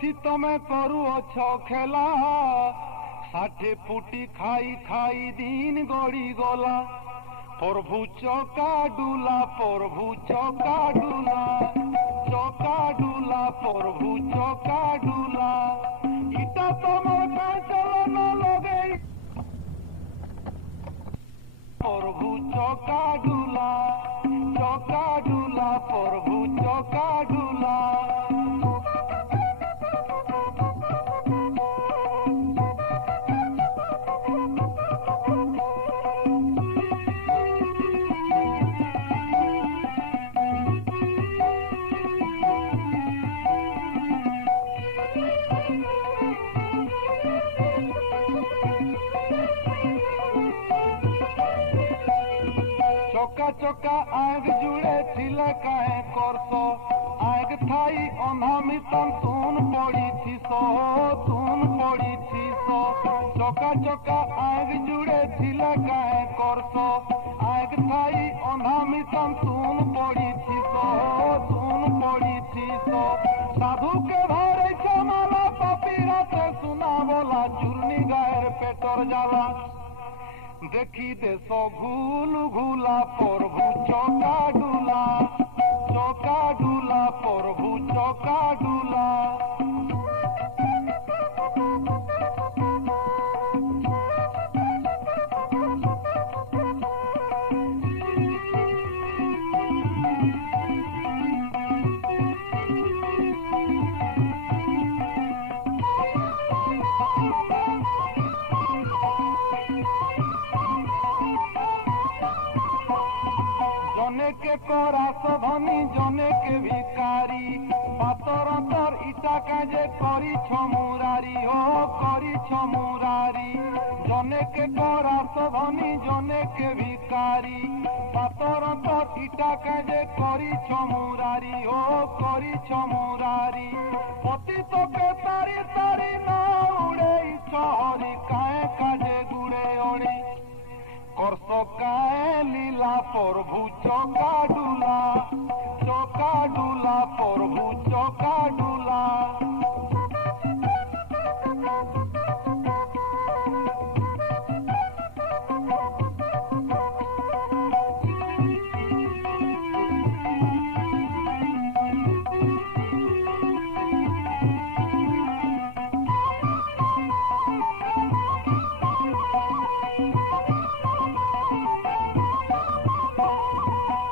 थी तमे करू अछ खेला 60 फुटी खाई खाई दिन गड़ी गला प्रभु चौका डुला प्रभु चौका डुला प्रभु चौका डुला इटा तमर का चलन लगे प्रभु चौका डुला प्रभु चौका डुला चौका चौका आग जुड़े थिले काहे करसो आग थाई अंधा मितन तून पड़ी थीसो चौका चौका आग जुड़े थिले काहे करसो आग थाई अंधा मितन तून पड़ी थीसो साधु के धरे चमाला पपीरा से सुना बोला चुरनी गायर पेटर जाला देखी देश घूल घूला प्रभु चौका डुला प्रभु चौका डुला जने के करास धनी जने के भिकारी पातर अंतर इटा काजे करी छमुरारी जने के करास धनी जने के भिकारी पातर अंतर इटा काजे करी छमुरारी पतित के तारी तारी ना उड़े चहरी काए काजे गुड़े ओड़ी करस काए लीला प्रभु चौका डुला प्रभु चौका डुला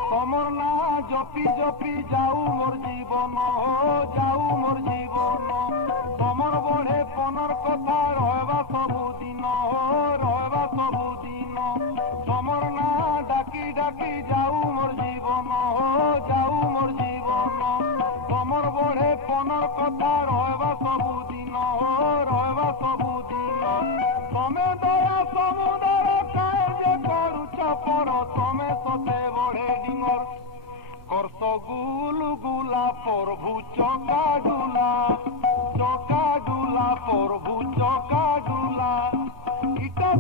जपी जपी जाऊ मोर जीवन तमर बढ़े पनर कथा रहबा सबुदिन तमर ना डाकी डाकी जाऊ मोर जीवन तमर बढ़े पनर कथा रहबा सबुदिन तमे दया समुदर काहे करूछ पर तमे सते बढ़े डिंगर करस गुल गुला प्रभु चौका डुला प्रभु चौका डुला इटा